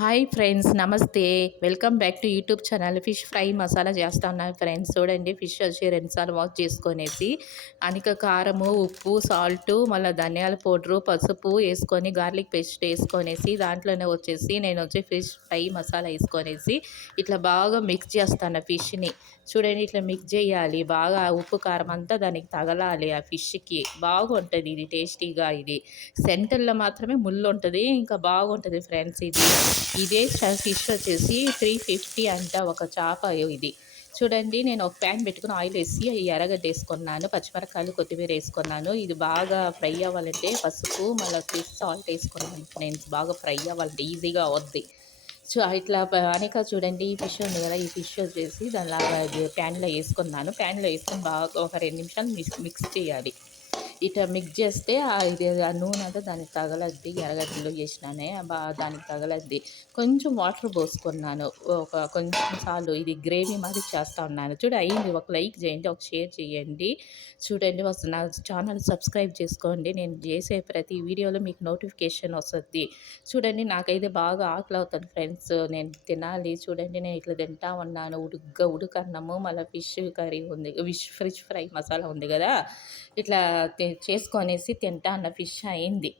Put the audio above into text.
Hi friends, నమస్తే. Welcome back to YouTube channel. Fish fry masala చేస్తా ఉన్నాను ఫ్రెండ్స్. చూడండి, ఫిష్ వచ్చి 2 సార్లు వాష్ చేసుకొనేసి కారము, ఉప్పు, సాల్టు, మళ్ళీ ధనియాల పౌడరు, పసుపు వేసుకొని గార్లిక్ పేస్ట్ వేసుకొనేసి దాంట్లోనే వచ్చేసి నేను ఫిష్ ఫ్రై మసాలా వేసుకొనేసి ఇట్లా బాగా మిక్స్ చేస్తాను ఫిష్ని. చూడండి, ఇట్లా మిక్స్ చేయాలి బాగా. ఉప్పు కారం అంతా దానికి తగలాలి ఆ ఫిష్కి. బాగుంటుంది ఇది, టేస్టీగా. ఇది సెంటర్లో మాత్రమే ముళ్ళు ఉంటుంది, ఇంకా బాగుంటుంది ఫ్రెండ్స్. ఇదే ఫిష్ వచ్చేసి 350 అంట ఒక చేప ఇది. చూడండి, నేను ఒక ప్యాన్ పెట్టుకుని ఆయిల్ వేసి ఎర్రగడ్డ వేసుకున్నాను, పచ్చిమిరపకాయలు, కొత్తిమీర వేసుకున్నాను. ఇది బాగా ఫ్రై అవ్వాలంటే పసుపు మళ్ళీ సాల్ట్ వేసుకున్నాను ఫ్రెండ్స్. బాగా ఫ్రై అవ్వాలంటే ఈజీగా అవుద్ది. ఇట్లా అనేక చూడండి, ఈ ఫిష్ ఉంది కదా, ఈ ఫిష్ వచ్చేసి దానిలాగా ప్యాన్లో వేసుకున్నాను. ప్యాన్లో వేసుకొని బాగా ఒక 2 నిమిషాలు మిక్స్ చేయాలి. ఇట్లా మిక్స్ చేస్తే ఇది ఆ నూనె అంతా దానికి తగలద్ది. ఎర్రగడ్డలు వేసినానే దానికి తగలద్ది. కొంచెం వాటర్ పోసుకున్నాను, ఒక కొంచెం చాలు. ఇది గ్రేవీ మాది చేస్తా ఉన్నాను. అయింది. ఒక లైక్ చేయండి, ఒక షేర్ చేయండి. చూడండి, నా ఛానల్ సబ్స్క్రైబ్ చేసుకోండి. నేను చేసే ప్రతి వీడియోలో మీకు నోటిఫికేషన్ వస్తుంది. చూడండి, నాకైతే బాగా ఆకలి అవుతుంది ఫ్రెండ్స్, నేను తినాలి. చూడండి, నేను ఇట్లా తింటా ఉన్నాను. ఉడకన్నము, మళ్ళీ ఫిష్ కర్రీ ఉంది, ఫిష్ ఫ్రై మసాలా ఉంది కదా, ఇట్లా చేసుకొనేసి తింటా అన్న. ఫిష్ అయింది.